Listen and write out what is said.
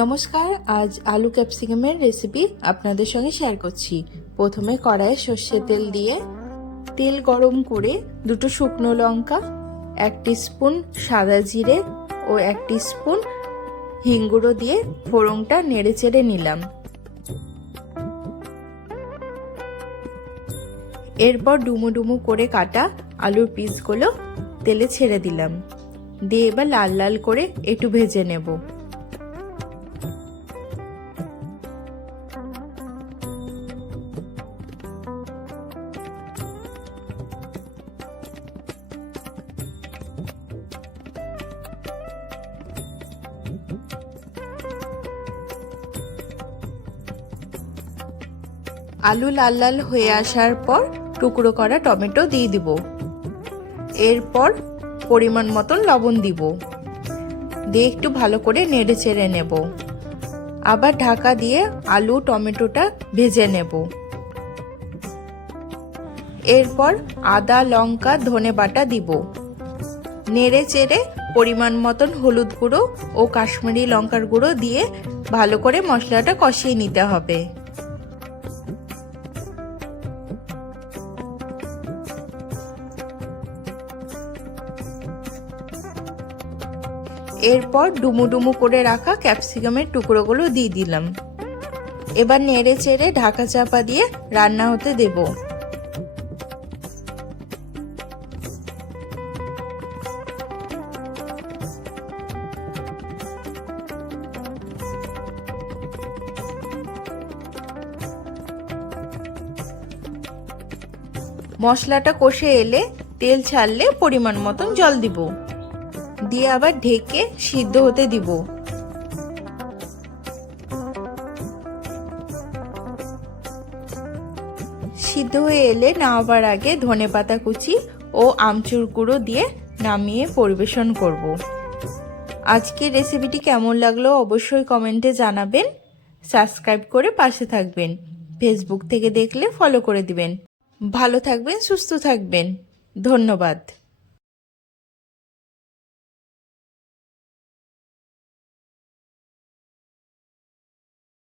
নমস্কার, আজ আলু ক্যাপসিকামের রেসিপি আপনাদের সঙ্গে শেয়ার করছি। প্রথমে কড়াইয়ে সর্ষের তেল দিয়ে তেল গরম করে দুটো শুকনো লঙ্কা, 1 টিস্পুন সাদা জিরে ও 1 টিস্পুন হিং গুঁড়ো দিয়ে ফোড়নটা নেড়ে চেড়ে নিলাম। এরপর ডুমো ডুমো করে কাটা আলুর পিসগুলো তেলে ছেড়ে দিলাম, দিয়ে এবার লাল লাল করে একটু ভেজে নেব। আলু লাল লাল হয়ে আসার পর টুকরো করা টমেটো দিয়ে দিব। এরপর পরিমাণ মতন লবণ দিব, দিয়ে একটু ভালো করে নেড়ে চেড়ে নেব। আবার ঢাকা দিয়ে আলু টমেটোটা ভেজে নেব। এরপর আদা লঙ্কা ধনে বাটা দিব, নেড়ে চেড়ে পরিমাণ মতন হলুদ গুঁড়ো ও কাশ্মীরি লঙ্কার গুঁড়ো দিয়ে ভালো করে মশলাটা কষিয়ে নিতে হবে। এরপর ডুমু ডুমু করে রাখা ক্যাপসিকামের টুকরোগুলো দিয়ে দিলাম। এবার নেড়ে চেড়ে ঢাকা চাপা দিয়ে রান্না হতে দেব। মশলাটা কষে এলে তেল ছাড়লে পরিমাণ মতন জল দিব, দিয়ে আবার ঢেকে সিদ্ধ হতে দিব। সিদ্ধ হয়ে এলে নামাবার আগে ধনেপাতা কুচি ও আমচুর গুঁড়ো দিয়ে নামিয়ে পরিবেশন করব। আজকের রেসিপিটি কেমন লাগলো অবশ্যই কমেন্টে জানাবেন। সাবস্ক্রাইব করে পাশে থাকবেন। ফেসবুক থেকে দেখলে ফলো করে দিবেন। ভালো থাকবেন, সুস্থ থাকবেন। ধন্যবাদ।